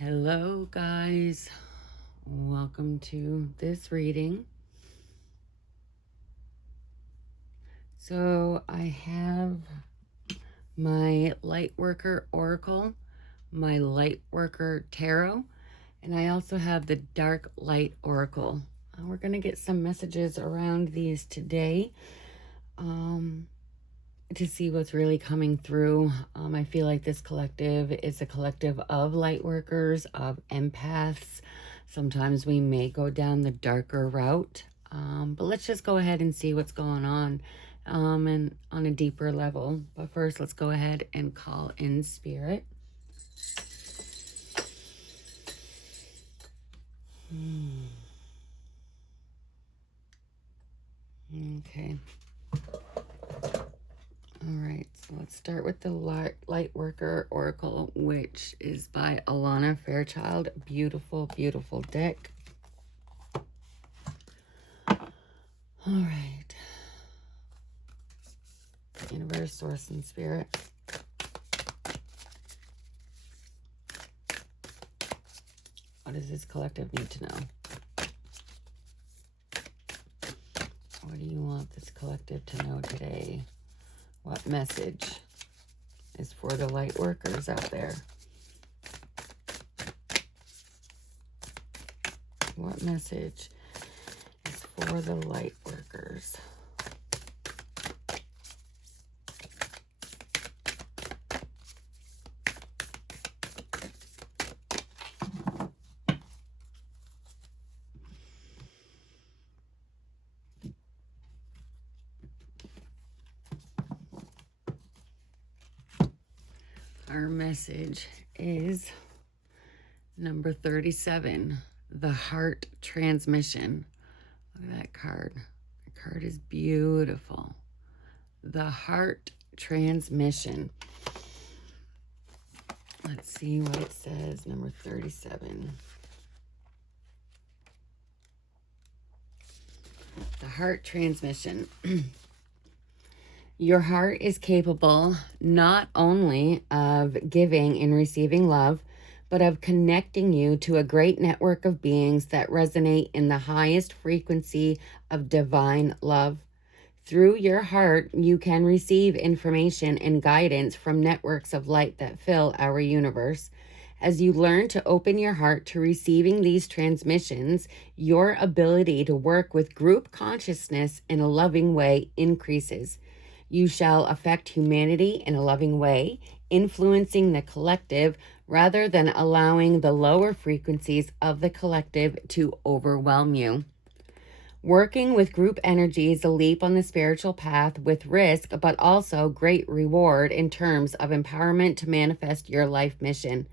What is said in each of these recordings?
Hello, guys. Welcome to this reading. So I have my Lightworker Oracle, my Lightworker Tarot, and I also have the Dark Light Oracle. We're going to get some messages around these today to see what's really coming through. I feel like this collective is a collective of lightworkers, of empaths. Sometimes we may go down the darker route, but let's just go ahead and see what's going on and on a deeper level. But first, let's go ahead and call in spirit. Okay. All right, so let's start with the Lightworker Oracle, which is by Alana Fairchild. Beautiful, beautiful deck. All right. Universe, Source, and Spirit. What does this collective need to know? What do you want this collective to know today? What message is for the light workers out there? What message is for the light workers? Our message is number 37, the Heart Transmission. Look at that card. The card is beautiful. The Heart Transmission. Let's see what it says, number 37. The Heart Transmission. Your heart is capable not only of giving and receiving love, but of connecting you to a great network of beings that resonate in the highest frequency of divine love. Through your heart, you can receive information and guidance from networks of light that fill our universe. As you learn to open your heart to receiving these transmissions, your ability to work with group consciousness in a loving way increases. You shall affect humanity in a loving way, influencing the collective rather than allowing the lower frequencies of the collective to overwhelm you. Working with group energy is a leap on the spiritual path with risk, but also great reward in terms of empowerment to manifest your life mission.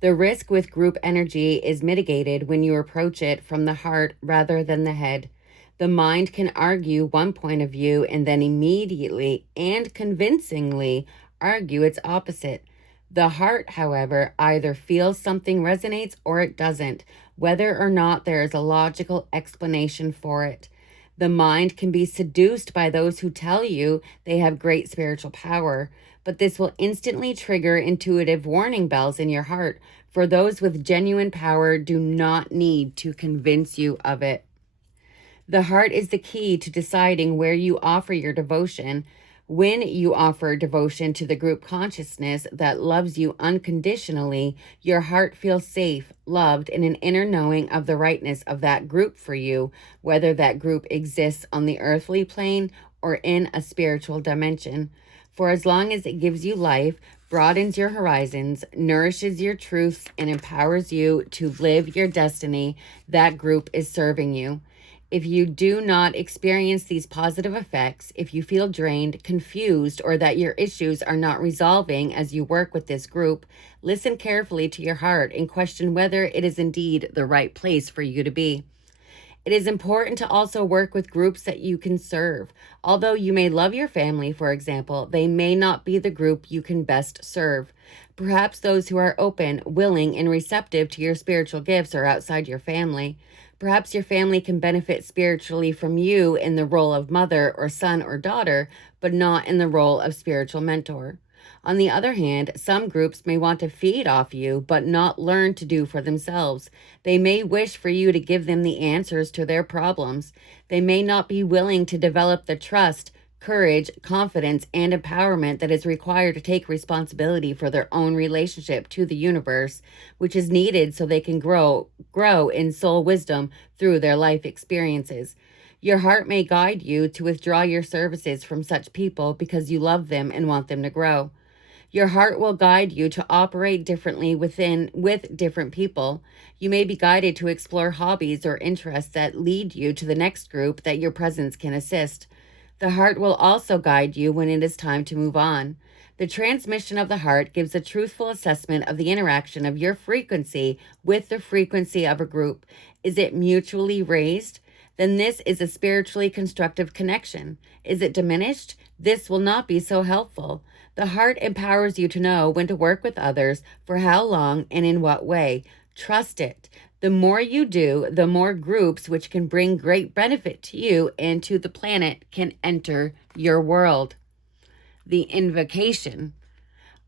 The risk with group energy is mitigated when you approach it from the heart rather than the head. The mind can argue one point of view and then immediately and convincingly argue its opposite. The heart, however, either feels something resonates or it doesn't, whether or not there is a logical explanation for it. The mind can be seduced by those who tell you they have great spiritual power, but this will instantly trigger intuitive warning bells in your heart, for those with genuine power do not need to convince you of it. The heart is the key to deciding where you offer your devotion. When you offer devotion to the group consciousness that loves you unconditionally, your heart feels safe, loved, and an inner knowing of the rightness of that group for you, whether that group exists on the earthly plane or in a spiritual dimension. For as long as it gives you life, broadens your horizons, nourishes your truths, and empowers you to live your destiny, that group is serving you. If you do not experience these positive effects, if you feel drained, confused, or that your issues are not resolving as you work with this group, listen carefully to your heart and question whether it is indeed the right place for you to be. It is important to also work with groups that you can serve. Although you may love your family, for example, they may not be the group you can best serve. Perhaps those who are open, willing, and receptive to your spiritual gifts are outside your family. Perhaps your family can benefit spiritually from you in the role of mother or son or daughter, but not in the role of spiritual mentor. On the other hand, some groups may want to feed off you, but not learn to do for themselves. They may wish for you to give them the answers to their problems. They may not be willing to develop the trust, courage, confidence, and empowerment that is required to take responsibility for their own relationship to the universe, which is needed so they can grow in soul wisdom through their life experiences. Your heart may guide you to withdraw your services from such people because you love them and want them to grow. Your heart will guide you to operate differently with different people. You may be guided to explore hobbies or interests that lead you to the next group that your presence can assist. The heart will also guide you when it is time to move on. The transmission of the heart gives a truthful assessment of the interaction of your frequency with the frequency of a group. Is it mutually raised? Then this is a spiritually constructive connection. Is it diminished? This will not be so helpful. The heart empowers you to know when to work with others, for how long, and in what way. Trust it. The more you do, the more groups which can bring great benefit to you and to the planet can enter your world. The invocation.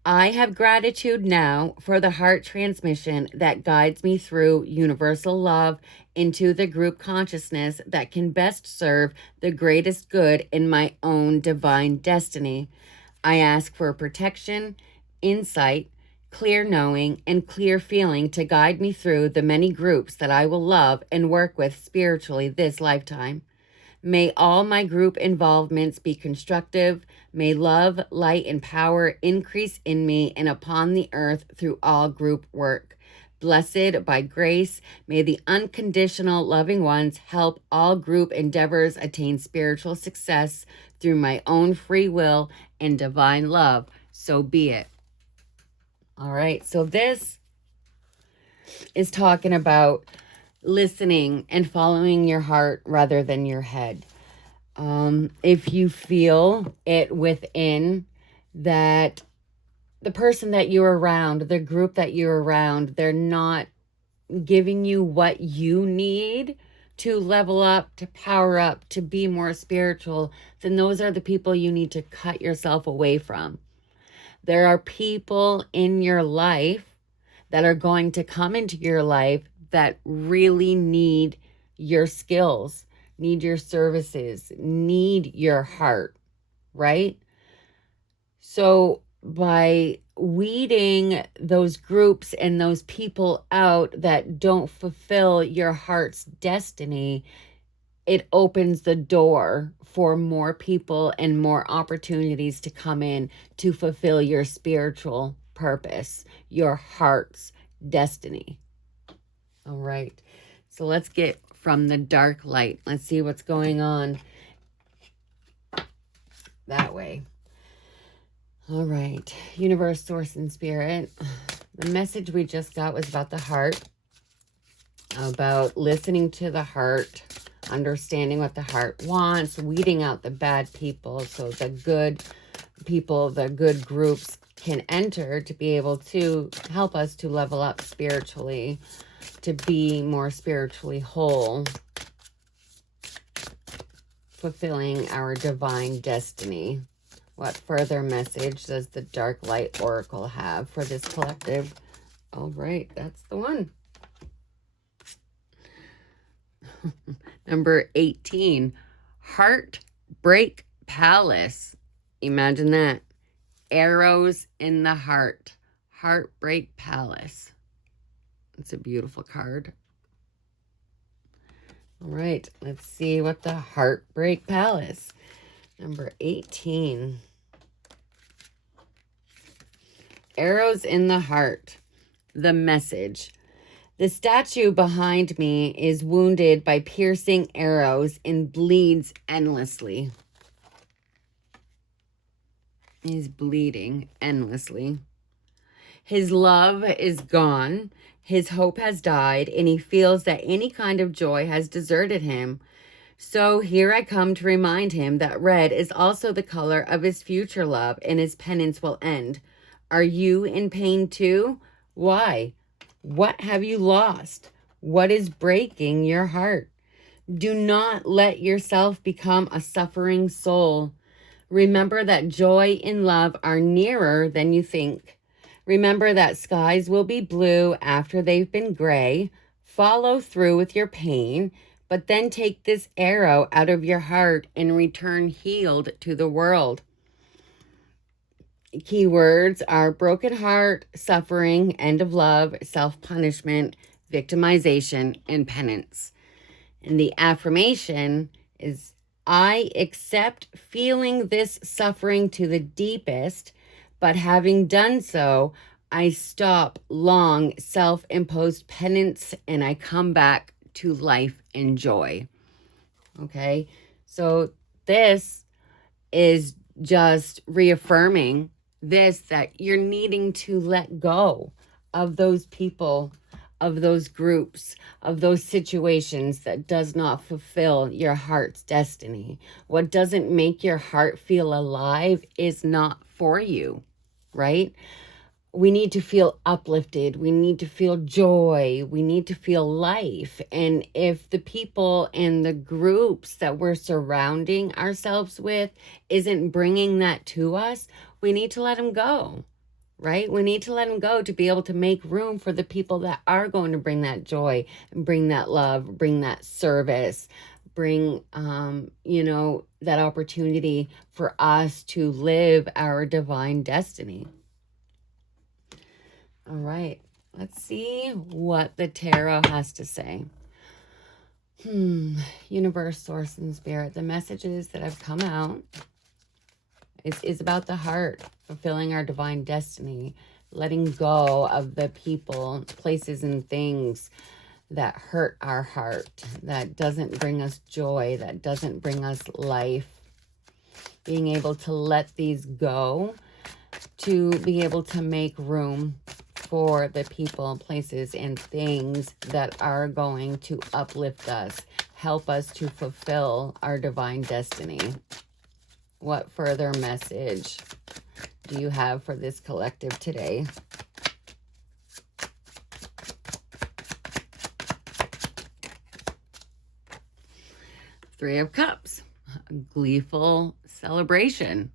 I have gratitude now for the heart transmission that guides me through universal love into the group consciousness that can best serve the greatest good in my own divine destiny. I ask for protection, insight, clear knowing, and clear feeling to guide me through the many groups that I will love and work with spiritually this lifetime. May all my group involvements be constructive. May love, light, and power increase in me and upon the earth through all group work. Blessed by grace, may the unconditional loving ones help all group endeavors attain spiritual success through my own free will and divine love. So be it. All right, so this is talking about listening and following your heart rather than your head. If you feel it within that the person that you're around, the group that you're around, they're not giving you what you need to level up, to power up, to be more spiritual, then those are the people you need to cut yourself away from. There are people in your life that are going to come into your life that really need your skills, need your services, need your heart, right? So by weeding those groups and those people out that don't fulfill your heart's destiny, it opens the door for more people and more opportunities to come in to fulfill your spiritual purpose, your heart's destiny. All right, so let's get from the dark light. Let's see what's going on that way. All right, universe, source, and spirit. The message we just got was about the heart, about listening to the heart, understanding what the heart wants, weeding out the bad people so the good people, the good groups can enter to be able to help us to level up spiritually, to be more spiritually whole, fulfilling our divine destiny. What further message does the Dark Light Oracle have for this collective? All right, that's the one. Number 18, Heartbreak Palace. Imagine that. Arrows in the heart. Heartbreak Palace. It's a beautiful card. All right, let's see what the Heartbreak Palace. Number 18. Arrows in the heart. The message. The statue behind me is wounded by piercing arrows and bleeds endlessly. He's bleeding endlessly. His love is gone. His hope has died, and he feels that any kind of joy has deserted him. So here I come to remind him that red is also the color of his future love, and his penance will end. Are you in pain too? Why? What have you lost? What is breaking your heart? Do not let yourself become a suffering soul. Remember that joy and love are nearer than you think. Remember that skies will be blue after they've been gray. Follow through with your pain, but then take this arrow out of your heart and return healed to the world. Keywords are broken heart, suffering, end of love, self-punishment, victimization, and penance. And the affirmation is, I accept feeling this suffering to the deepest, but having done so, I stop long self-imposed penance and I come back to life and joy. Okay, so this is just reaffirming this, that you're needing to let go of those people, of those groups, of those situations that does not fulfill your heart's destiny. What doesn't make your heart feel alive is not for you, right? We need to feel uplifted. We need to feel joy. We need to feel life. And if the people and the groups that we're surrounding ourselves with isn't bringing that to us, we need to let them go, right? We need to let them go to be able to make room for the people that are going to bring that joy, bring that love, bring that service, bring, that opportunity for us to live our divine destiny. All right, let's see what the tarot has to say. Universe, source, and spirit. The messages that have come out is about the heart, fulfilling our divine destiny, letting go of the people, places, and things that hurt our heart, that doesn't bring us joy, that doesn't bring us life. Being able to let these go, to be able to make room for the people, places, and things that are going to uplift us, help us to fulfill our divine destiny. What further message do you have for this collective today? Three of Cups, a gleeful celebration.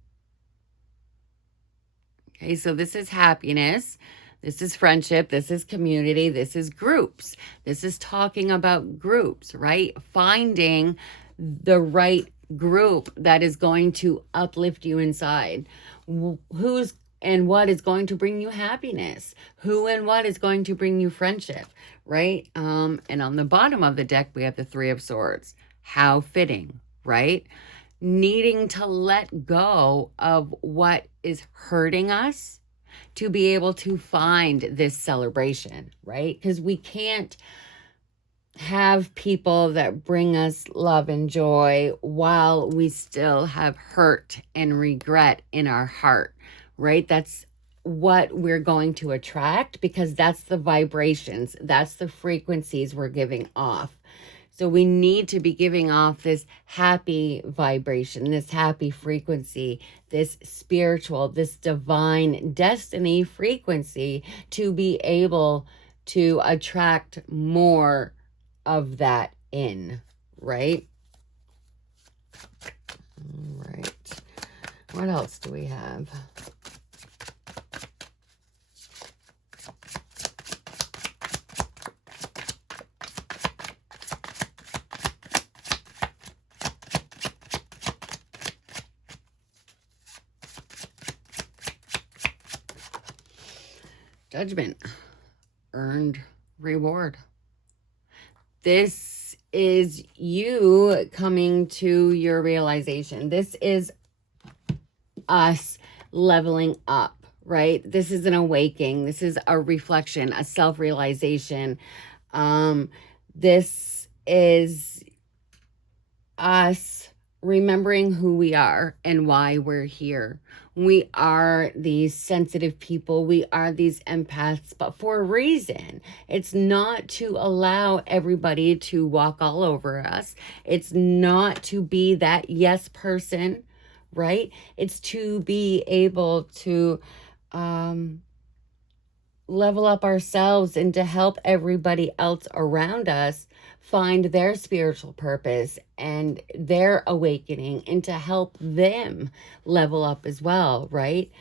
Okay, so this is happiness. This is friendship. This is community. This is groups. This is talking about groups, right? Finding the right group that is going to uplift you inside. Who's and what is going to bring you happiness? Who and what is going to bring you friendship, right? And on the bottom of the deck, we have the Three of Swords. How fitting, right? Needing to let go of what is hurting us to be able to find this celebration, right? Because we can't have people that bring us love and joy while we still have hurt and regret in our heart, right? That's what we're going to attract, because that's the vibrations, that's the frequencies we're giving off. So we need to be giving off this happy vibration, this happy frequency, this spiritual, this divine destiny frequency, to be able to attract more of that in, right? All right. What else do we have? Judgment, earned reward. This is you coming to your realization. This is us leveling up, right? This is an awakening. This is a reflection, a self-realization. This is us remembering who we are and why we're here. We are these sensitive people. We are these empaths, but for a reason. It's not to allow everybody to walk all over us. It's not to be that yes person, right? It's to be able to level up ourselves and to help everybody else around us find their spiritual purpose and their awakening, and to help them level up as well, right?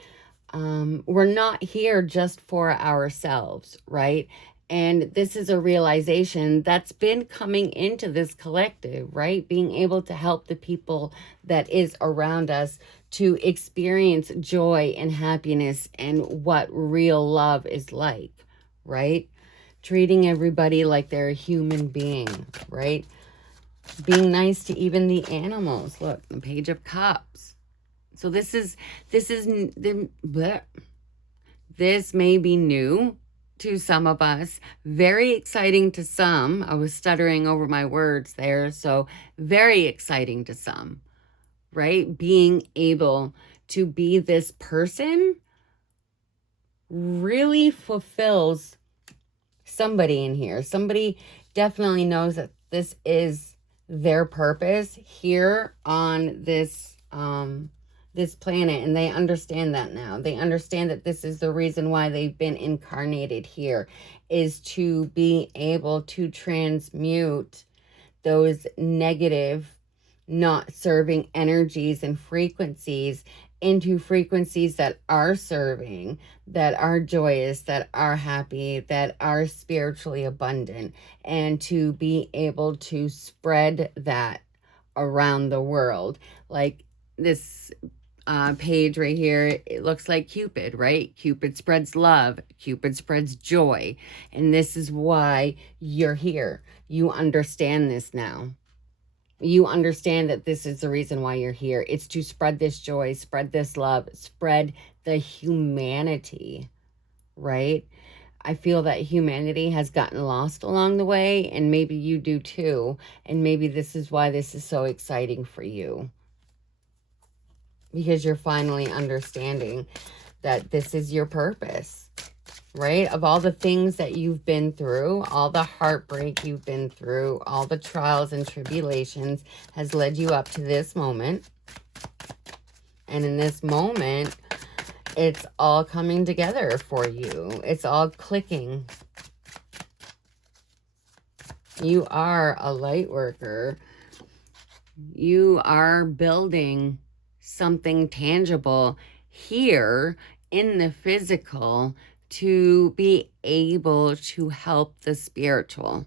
We're not here just for ourselves, right? And this is a realization that's been coming into this collective, right? Being able to help the people that is around us to experience joy and happiness and what real love is like, right? Treating everybody like they're a human being, right? Being nice to even the animals. Look, the Page of Cups. So this may be new to some of us, very exciting to some. I was stuttering over my words there, so very exciting to some, right? Being able to be this person really fulfills somebody in here. Somebody definitely knows that this is their purpose here on this this planet, and they understand that now. They understand that this is the reason why they've been incarnated here, is to be able to transmute those negative, not serving energies and frequencies into frequencies that are serving, that are joyous, that are happy, that are spiritually abundant, and to be able to spread that around the world. Like this page right here, it looks like Cupid, right? Cupid spreads love, Cupid spreads joy, and this is why you're here. You understand this now. You understand that this is the reason why you're here. It's to spread this joy, spread this love, spread the humanity, right? I feel that humanity has gotten lost along the way, and maybe you do too. And maybe this is why this is so exciting for you, because you're finally understanding that this is your purpose, right? Of all the things that you've been through, all the heartbreak you've been through, all the trials and tribulations has led you up to this moment. And in this moment, it's all coming together for you. It's all clicking. You are a light worker. You are building something tangible here in the physical to be able to help the spiritual,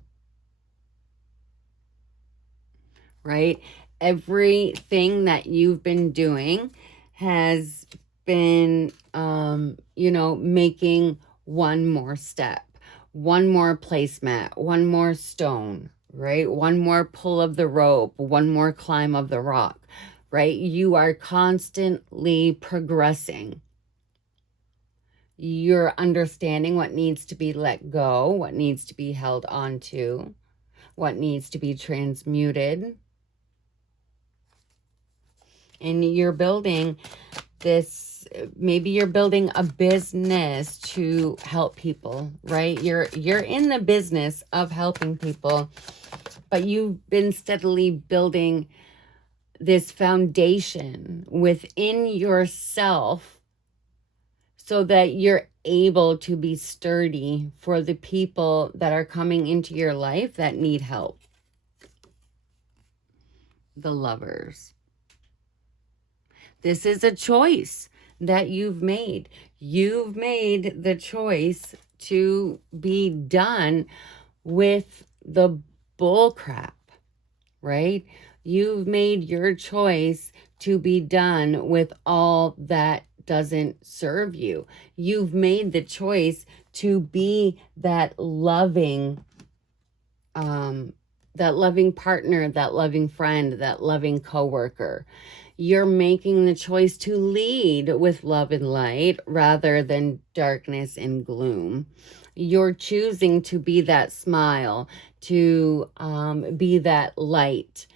right? Everything that you've been doing has been, making one more step, one more placemat, one more stone, right? One more pull of the rope, one more climb of the rock, right? You are constantly progressing. You're understanding what needs to be let go, what needs to be held on to, what needs to be transmuted. And you're building this, maybe you're building a business to help people, right? You're in the business of helping people, but you've been steadily building this foundation within yourself so that you're able to be sturdy for the people that are coming into your life that need help. The Lovers. This is a choice that you've made. You've made the choice to be done with the bull crap, right? You've made your choice to be done with all that doesn't serve you. You've made the choice to be that loving partner, that loving friend, that loving coworker. You're making the choice to lead with love and light rather than darkness and gloom. You're choosing to be that smile, to be that light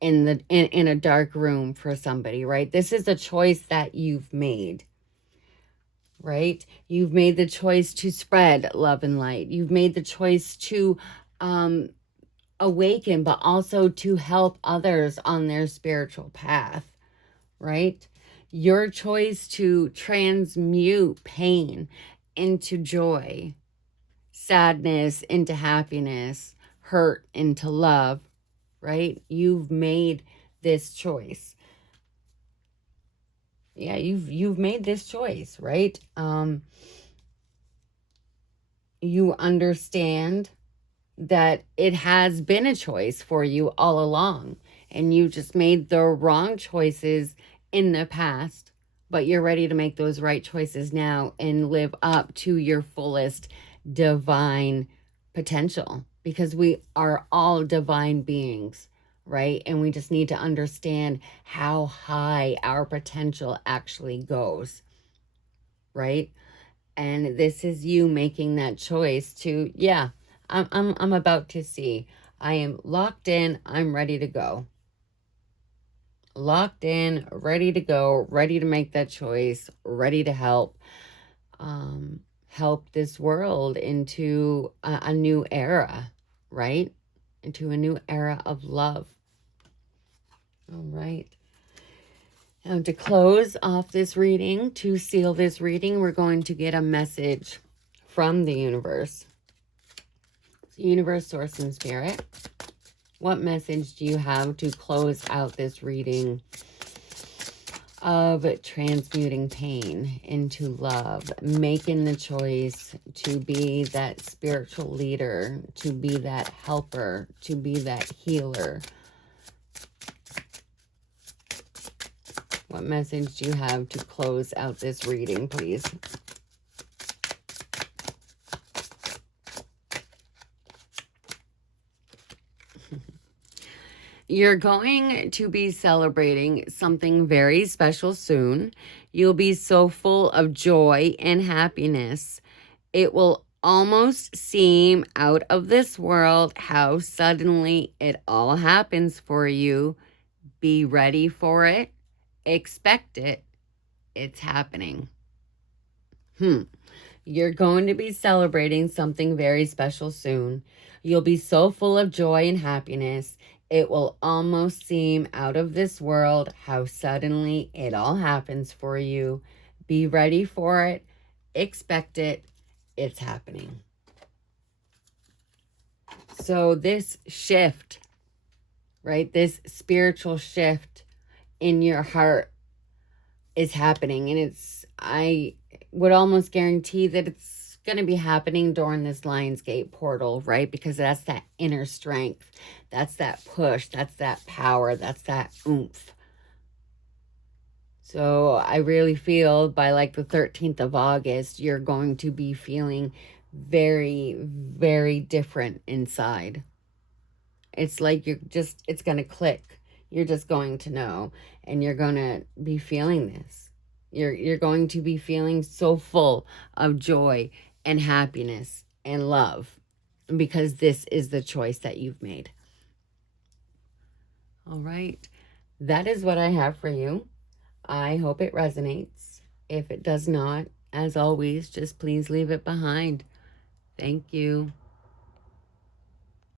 in a dark room for somebody, right? This is a choice that you've made, right? You've made the choice to spread love and light. You've made the choice to awaken, but also to help others on their spiritual path, right? Your choice to transmute pain into joy, sadness into happiness, hurt into love, right? You've made this choice. Yeah, you've made this choice, right? You understand that it has been a choice for you all along, and you just made the wrong choices in the past, but you're ready to make those right choices now and live up to your fullest divine potential, because we are all divine beings, right? And we just need to understand how high our potential actually goes, right? And this is you making that choice to, yeah, I'm about to see. I am locked in. I'm ready to go. Locked in, ready to go, ready to make that choice, ready to help help this world into a new era, right? Into a new era of love. All right. Now, to close off this reading, to seal this reading, we're going to get a message from the universe. Universe, source, and spirit. What message do you have to close out this reading of transmuting pain into love, making the choice to be that spiritual leader, to be that helper, to be that healer? What message do you have to close out this reading, please? You're going to be celebrating something very special soon. You'll be so full of joy and happiness. It will almost seem out of this world how suddenly it all happens for you. Be ready for it. Expect it. It's happening. You're going to be celebrating something very special soon. You'll be so full of joy and happiness. It will almost seem out of this world how suddenly it all happens for you. Be ready for it. Expect it. It's happening. So this shift, right? This spiritual shift in your heart is happening. And I would almost guarantee that it's going to be happening during this Lionsgate portal, right? Because that's that inner strength. That's that push. That's that power. That's that oomph. So I really feel by like the 13th of August, you're going to be feeling very, very different inside. It's like it's going to click. You're just going to know, and you're going to be feeling this. You're going to be feeling so full of joy and happiness and love, because this is the choice that you've made. All right. That is what I have for you. I hope it resonates. If it does not, as always, just please leave it behind. Thank you.